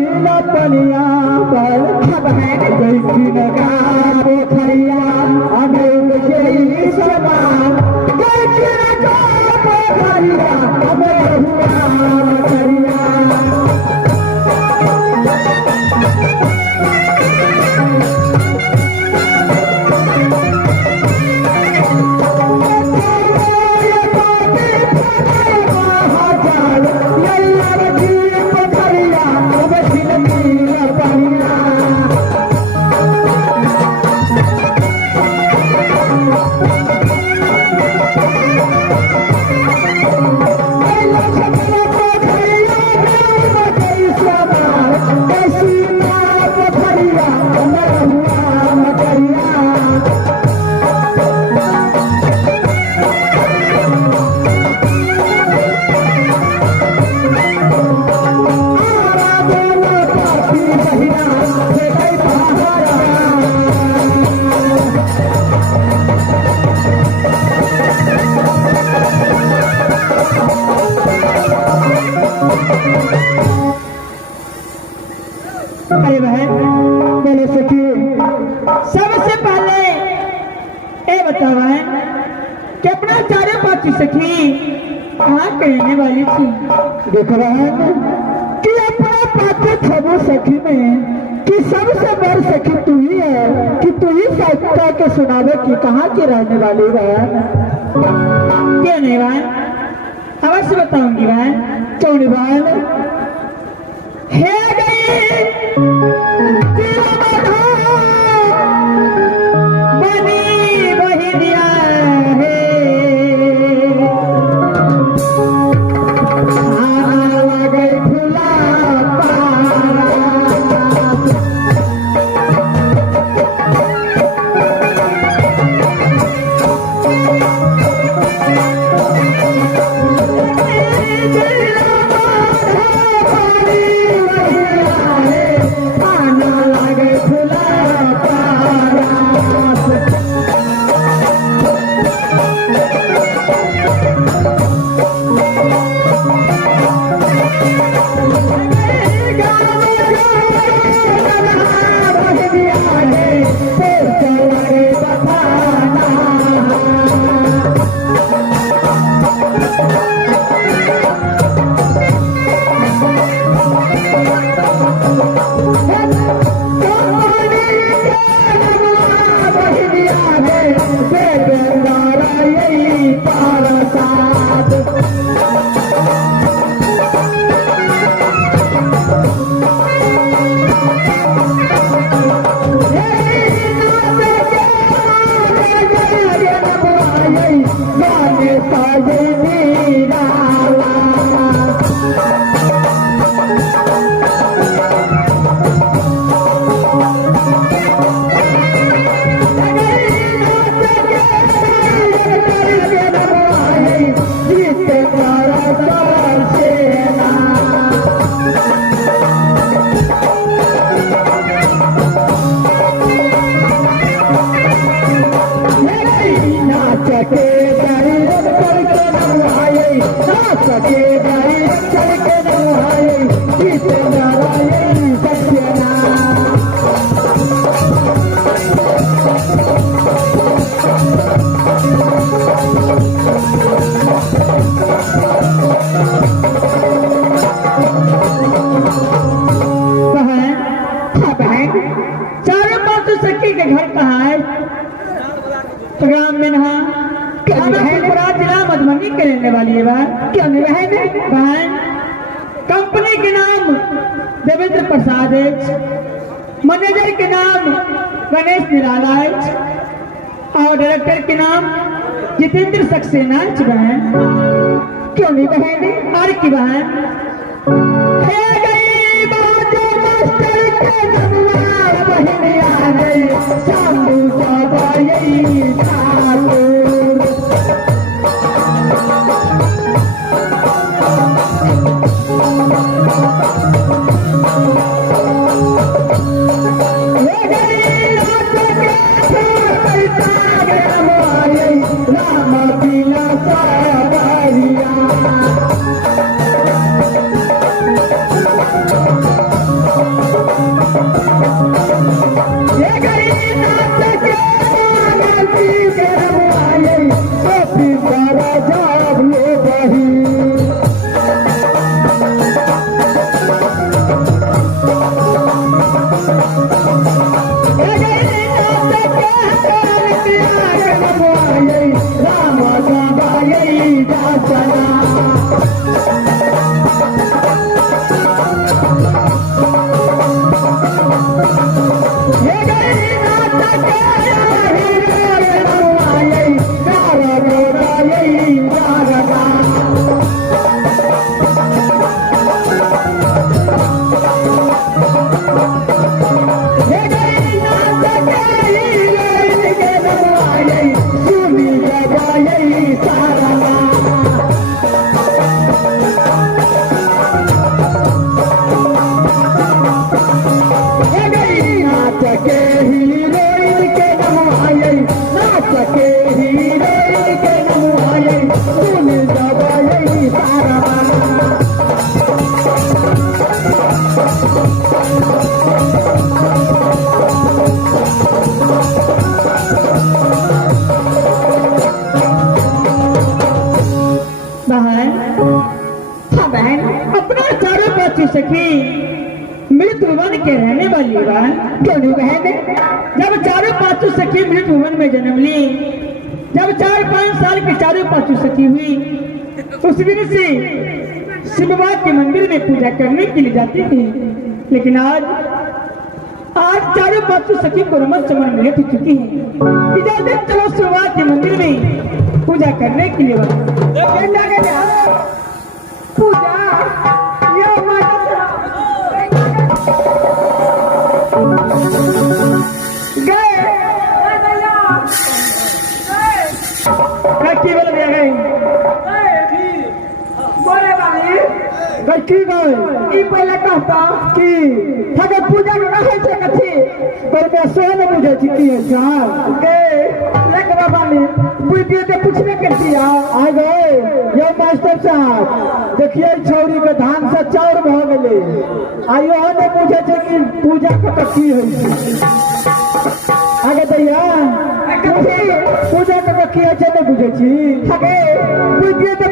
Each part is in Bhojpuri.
नीला पनिया पर जैसी नगा पोखरिया अनेक जई समान जैसी नगा पोखरिया अनेक मछरिया सबसे पहले ये बतावा कि अपना चारे पांच सखी कहाँ कहने वाली थी। देख रहा है कि अपना पांचों छबो सखी में कि सबसे बड़ सखी तू ही है कि तू ही सच्चा के सुनावे कि कहाँ की रहने वाली बहन। क्यों नहीं बहन, अवश्य बताऊंगी बहन। कौन बहन है कंपनी के नाम देवेंद्र प्रसाद, मैनेजर के नाम गणेश निराला और डायरेक्टर के नाम जितेंद्र सक्सेना बहन। क्यों नहीं बहन और की बहन बहन, हाँ बहन, अपना चारों पांचों सखी मृतभुवन के रहने वाली बहन। क्यों नहीं बहन? जब चारों पांचों सखी मृतभुवन में जन्म ली, जब 4-5 साल की चारों पांचों सखी हुई, उस दिन से शिवबा के मंदिर में पूजा करने के लिए जाती थी। लेकिन आज चारों पांचों सखी को रमन चमन मिले हो चुकी है। इजाजत चलो शिवबा के मंदिर में पूजा करने के लिए पूजा पहले कहता कि पूजा मुझे पूछने कर दिया आ गए ये मास्टर साहब देखिए छौरी के धान से चाउर भ गए आइयो ने पूछे कि पूजा कथी है आगे दैया पूजा कथी है नहीं बुझे छी आगे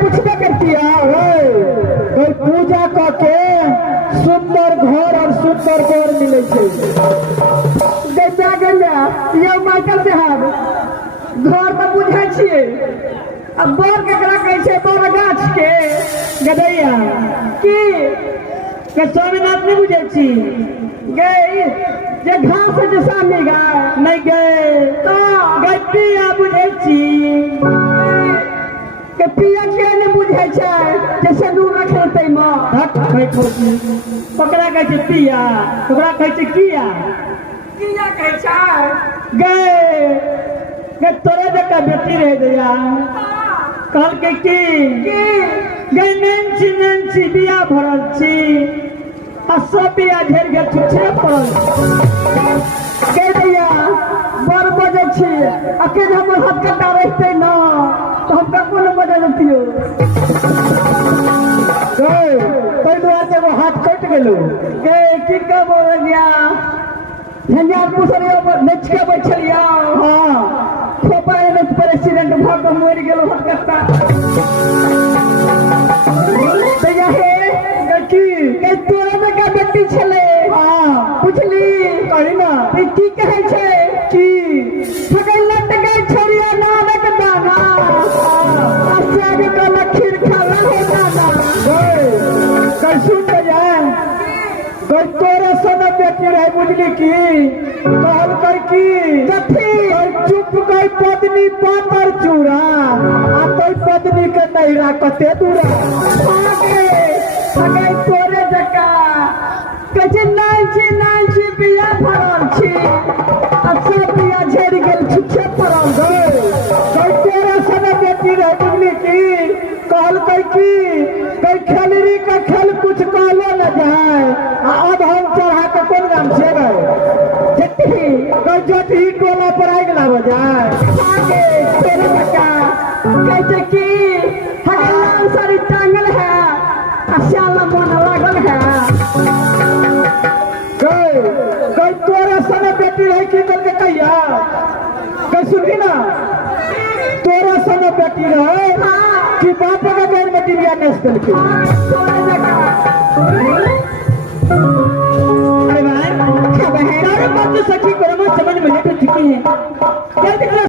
पूछने कर दिया पूजा करके सुंदर घर और सुंदर बर मिले ये माइकल साहब घर में बुझे छिए अब बर केकरा कहै छै? बर गाछ के गदैया की स्वामीनाथ नहीं बुझे छी गई जे घास जे सामी गा नहीं गए तो गई पिया बुझे छी के पिया के नहीं बुझे छै जे सदूर रखे तै में हट खै खोजी ओकरा कहै छै पिया ओकरा कहै छै किया किया कहै छै गए तोरे जगह बेटी रह गया कल के की नैन्सी बिया भरल छी आ सब बिया झेल के छुछे पड़ल के दैया बर बजे छी अकेले हमर हाथ कटा रहते न तो हम कको न बजे लतियो तै दुआरे वो हाथ कट गेलो के की कब हो गया झंझार पुसरियो पर नच के बैठलिया हां खोपाए न प्रेसिडेंट भाग मर गेलो हटकता दैया हे गटी के तोरा में का बेटी छले हां पूछली कहि ना ई की कहै छै की ठगल लटके छोरिया नानक दाना आसे के लखीर खाला हो दाना कैसु दैया गई तोरे सन बेटी रहे बुझली की कहल कर की कथी चुप गई पत्नी पातर चूड़ा आ तो पत्नी के नैरा कते दूरा आगे तोरे जका कहे नाइची बिया भरल छी आ सब बिया झड़ गेल छुछे पड़ल गई तोरे सन बेटी रहे बुझली की कहल कर की कई खेलरी का खेल कुछ कहलो न जाए अब हम चढ़ा के कौन गाम से गए जटी टोला पर आग ना जाए आगे तेरे बच्चा कहते कि हमारा सारी टांगल है श्याला मन लागल है गई तोरे सने बेटी रही की करके कहिया कहीं सुनी ना तोरे सने बेटी रहे कि बाप का घर में टिबिया नेशनल की अरे भाई क्या बहन सखी को समझ में लेकर चुकी है।